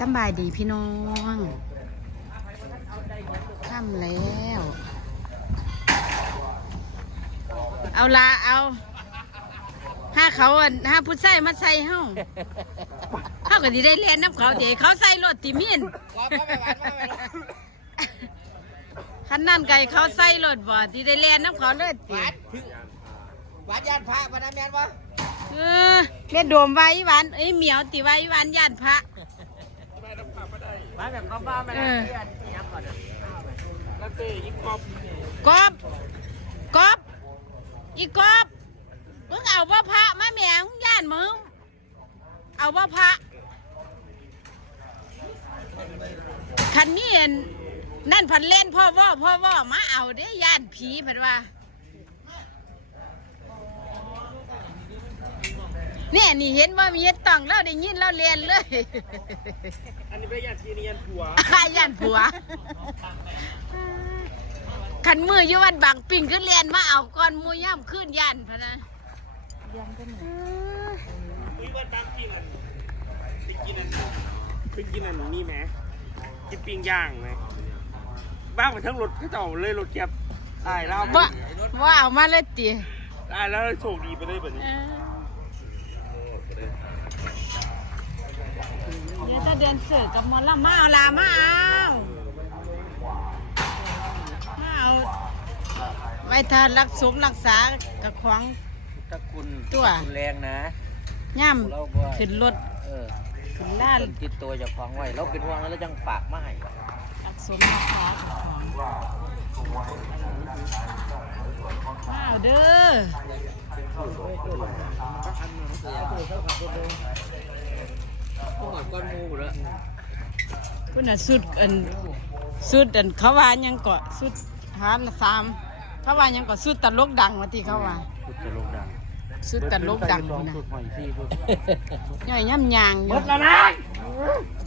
สำบายดีพี่น้องค่ำแล้ว เอาละเอาถ้าเขาอันถ้าผู้ใส่มาใส่เฮาเขาก็สิได้เรียนน้ำเขาเดี๋ยวเขาใส่รถติมินขันนั่นไก่เขาใส่รถบ่ที่ได้เรียนน้ำเขาเลยติวัดวัดยานพระวันนั้นแม่นวะเออเล่นโดมไว้หวานเอ้ยเหมียวติไว้หวานย่านพระ วัดแบบเขาบ้ามาเอแล้วเพื่อนยังก่อนแล้วเตะอีกกอบกอบกอบอีกอบมึงเอาว่าพระมาแหมงย่านมึง เอาว่าพระคันนี้นั่นพันเล่นพ่อว่าพ่อว่ามาเอาเด้ย่านผีเพันว่า เนี่ยนี่เห็นว่ามีเฮ็ดต้องเราได้ยินเราเรียนเลยอันนี้ไปยันทีนี่ยันผัวย่านผัวขันมืออยู่วันบางปิ่งขึ้นเรียนมาเอาก่อนหมูย่ำขึ้นย่านพะนะอุ้ยวันบางทีมันไปกินอันไปกินอันนี่ไหมกินปิ้งย่างไหมบ้างไปทั้งรถก็เจ้าเลยรถแก๊บตายแล้วว่าว่าเอามาเลยตีตายแล้วโชคดีไปเลยแบบนี้ เดี๋ยวจะเดินเสือกับหมอลำมาเอาลามาเอามาเอาไว้ทานรักสมรักษากับของถ้าคุณตัวคุณแรงนะย่เราบ่ำขึ้นรถเออขึ้นล่าติดตัวเจะคล้าของไว้เราเป็นห่วงแล้วจังฝากมาให้รักสมรักษากับของมาเอาเด้อ พวกก้อนมูหมดแล้วคุณน่ะสุดอันสุดอันเขาว่าหยังเกาะสุดหามสามเขาว่าหยังเกาะสุดตลกดังว่าที่เขาว่าพูดจะลงดังสุดตลกดังนี่นะหอยซี่พูดย่อยย่ำยางอยู่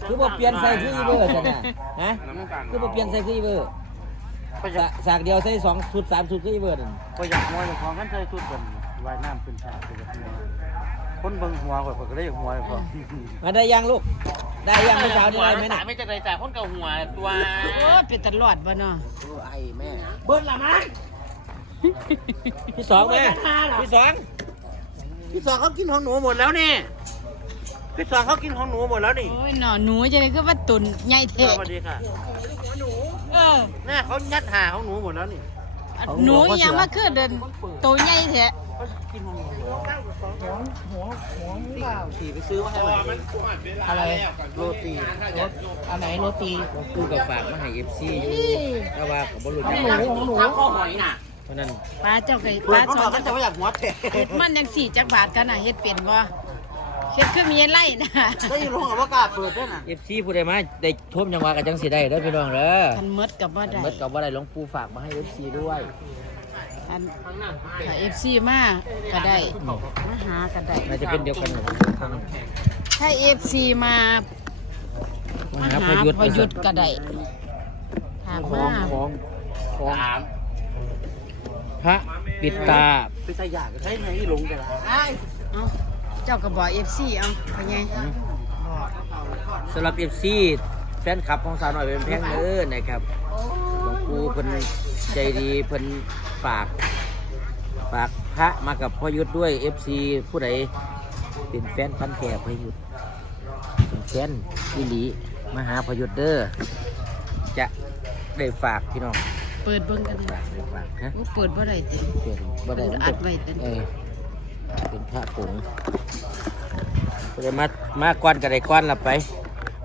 คือบ่เปลี่ยนใส่คืออีเบอร์ใช่ไหมฮะน้ำกันคือบ่เปลี่ยนใส่คืออีเบอร์สะสากเดียวใส่สองชุดสามชุดคืออีเบอร์นั่นก็อยากหัวอย่างของกันเคยสุดกันว่ายน้ำขึ้นชาเป็นแบบนี้ คนเบิ่งหัวก่อนก็ได้หัวก่อนมาได้ยังลูก ได้ยังเมื่อเช้านี้ได้ไหมสาน่ะไม่จะได้จ่ายคนเก่าหัวตัวโอ้ยเป็นตลอดบ่เนาะไอ้แม่เบิ้ลละมั้งพี่สองแม่พี่สองพี่สองเขากินของหนูหมดแล้วนี่พี่สองเขากินของหนูหมดแล้วนี่โอ้ยหน่อหนูจะได้คือว่าตุนใหญ่สเทะวัสดีค่ะเออแม่เขายัดหาของหนูหมดแล้วนี่หนูอิหยังมาคือเดินโตใหญ่เทะ เขากินของหนูขี่ไปซื้อมาให้ใหม่อะไรโรตีอันไหนโรตีกูกับฝากมาให้เอฟซีอยู่แต่ว่าผมบ่รู้จักของหนูข้าวหอยน่ะเพราะนั้นปลาเจ้าไก่ปเปิลาดเขาสบอองกกันจะว่าอยากหัวแตกเฮ็ดมันยังสี่จักบาทกันน่ะเฮ็ดเป็นบ่เฮ็ดคือมีไล่นะได้ยินลงกับว่ากาเปิดด้วยน่ะเอฟซีผู้ใดมาได้ท่วมจังหวะกับจังสีได้เด้อพี่น้องเด้อคันหมดกับบ่ได้เมื่อกับว่าได้หลวงปู่ฝากมาให้เอฟซีด้วย คันถ้า FC มาก็ได้มาหาก็ได้น่าจะเป็นเดียวกันหมดถ้า FC มามามาหาหาพยุทธ์พยุทธ์ก็ได้ถามของมาของของพระปิดตาไปใส่ยาก็ใช้ไงลงกันละเอ้าเจ้าก็บอก FC เอาไปไงสำหรับเอฟซีแฟนคลับของสาวหน่อยเป็นแพงเด้อนะครับหลวงปู่เพิ่นใจดีเพิ่น ฝาก ฝากพระมากับพ่อยุทธด้วยเอฟซีผู้ใดเป็นแฟนพันธุ์แท้พ่อยุทธเป็นแฟนวิลีมาหาพ่อยุทธเด้อจะได้ฝากพี่น้องเปิดเบิ่งกันฝากได้ฝากฮะว่าเปิดบ่ได้ติเปลี่ยนบ่ได้มันอัเป็นดไว้แต่เออเป็นพระผงผู้ใดมามาก้อนก็ได้ก้อนละไป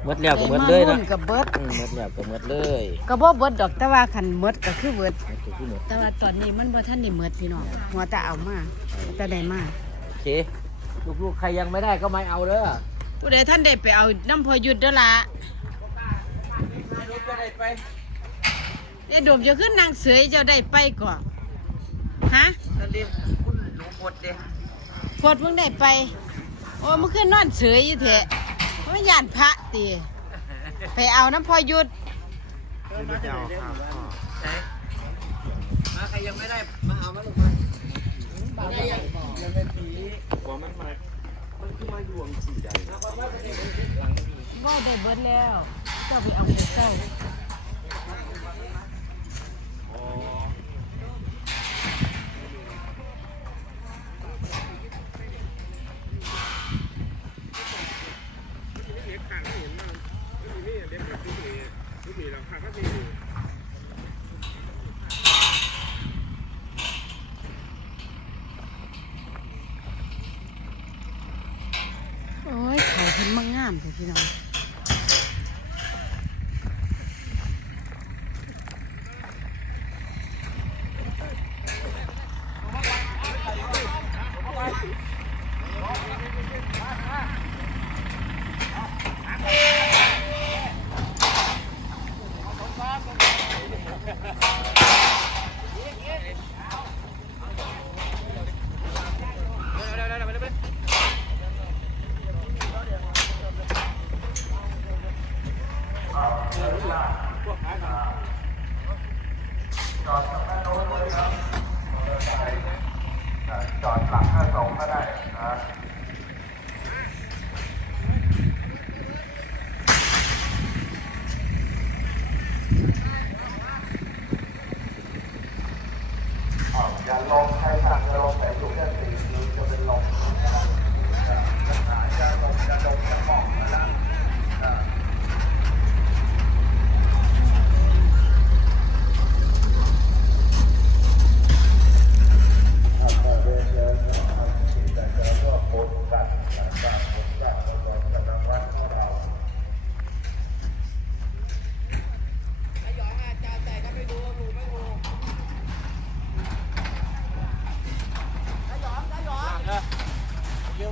หมดแล้วก็หมดเลยมาเนาะมุ่นกับเบิดอืมหมดแล้วก็หมดเลยก็บ่เบิดดอกแต่ว่าคันเบิดก็คือเบิดหมดก็คือหมดแต่ว่าตอนนี้มันบ่ทันได้เบิดพี่น้องหัวแต่เอามาแต่ได้มาโอเคลูกๆใครยังไม่ได้ก็ไม่เอาเด้อผู้ใดท่านได้ไปเอาน้ำพอหยุดเด้อล่ะลูกก็ได้ไปไอ้ดมจะขึ้นนางเสยเจ้าได้ไปก่อนฮะนั่นดิคุณหลวงพดเด้กดมึงได้ไป โอ้มึงขึ้นนอนเสยอยู่เถอะ มันย่านพระตีไปเอาน้ำพอหยุดมาใครยังไม่ได้มาเอามาลูกมาได้ยังว่ามันมามันคือมายวงสีใดมว่าได้เบิดแล้วเจ้าไปเอาหมูเจ้า โอ้ยเขาเห็นมางามเลยพี่น้อง จอดหลังห้าสองก็ได้นะ จะลอย่าลงใครสั่งจะลงแต่อยู่แค่สี่คิวจะเป็นลมนะครับจะหาจะลงจะลงจะมองนะนะถ้าพอเดินเดินทำสิ่งแต่จะร่วมบุญกันสร้างบุญสร้างกุศลกับทางวัดของเรา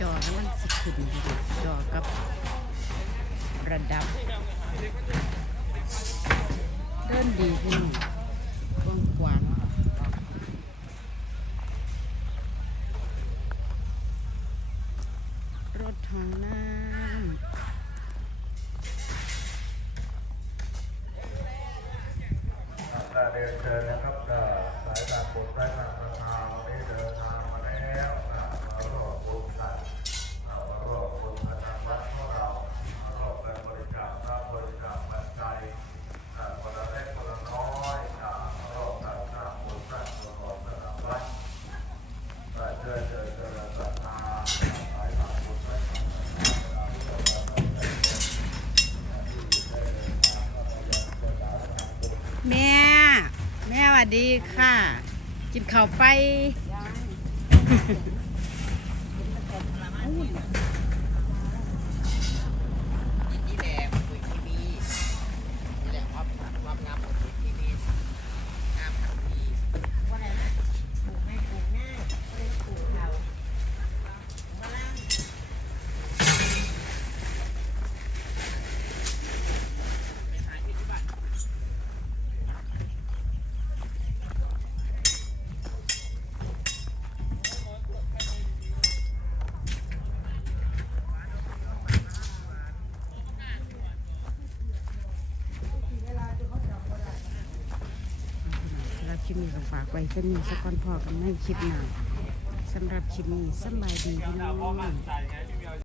จอแล้วมันสิขึ้นอยู่จอกับ ประดับ เดินดีขึ้นกว้างกว้างรถทางน้ำเรียนเชิญนะครับสายตาบุญและทาประธาวันนี้เดินทางมาแล้วนะมาร่วมบุญกันอ่ามาร่วมบุญกันทางวัดของเรามาร่วมกันบริจาคพระบริจาคปัจจัยอ่าคนละเล็กคนละน้อยอ่ามาร่วมกันสร้างบุญสร้างกุศลสร้างวัดก็เชิญเชิญเชิญศรัทธาสายตาบุญและทางประธานเราที่เราต้องใจเย็นที่ได้เดินทางเข้ามายังสถานทางบุญ แม่ แม่สวัสดี ค่ะ กินข้าวไป นี่แหละคุยทีวีนี่แหละความความงามของคุยทีวีงามทั้งที สำหรับคลิปนี้ก็ ฝากไว้จะมีสักก่อนพอกันไม่คลิปหนาสำหรับคลิปนี้สบายดีพี่น้อง